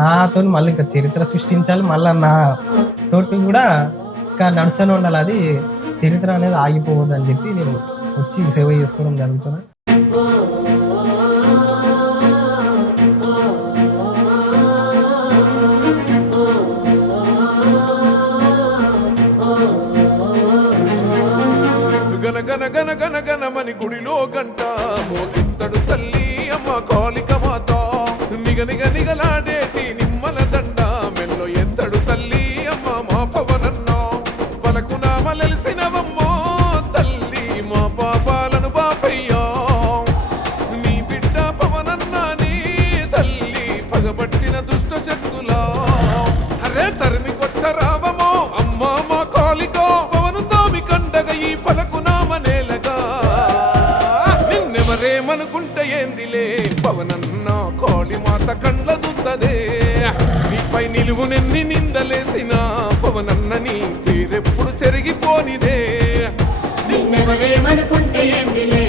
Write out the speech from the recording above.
నాతో మళ్ళీ ఇంకా చరిత్ర సృష్టించాలి, మళ్ళీ నా తోటి కూడా ఇంకా నడుస్తూనే ఉండాలి. అది చరిత్ర అనేది ఆగిపోవద్దు అని చెప్పి నేను వచ్చి సేవ చేసుకోవడం జరుగుతుంది. గన గన గన గన గనమని గుడిలో గంట మోగిత్తడు తల్లి అమ్మ కాళిక మాత. నిగ నిగ నిగలాడేటి నిమ్మల దండ మెల్లో ఎత్తడు తల్లి అమ్మ మా పవనన్న. పలకు నామలెలిసినవమ్మో తల్లి మా పాపాలను బాపయ్యా. నీ బిడ్డ పవనన్న నీ తల్లి పగబట్టిన దుష్ట శక్తులా అరే తరిమి కొట్ట రావమో అమ్మ మా కాళిక. పవన స్వామి కండగ ఈ పలకు నామనేలగా నిన్నెవరేమనుకుంటే ఏందిలే పవనన్న కాళీ మాత కండ్ల చూద్దదే. నీపై నిలువు నెన్ని నిందలేసిన పవనన్న నీ పేరెప్పుడు చెరిగిపోనిదే. నిన్నెవరేమనుకుంటే ఏందిలే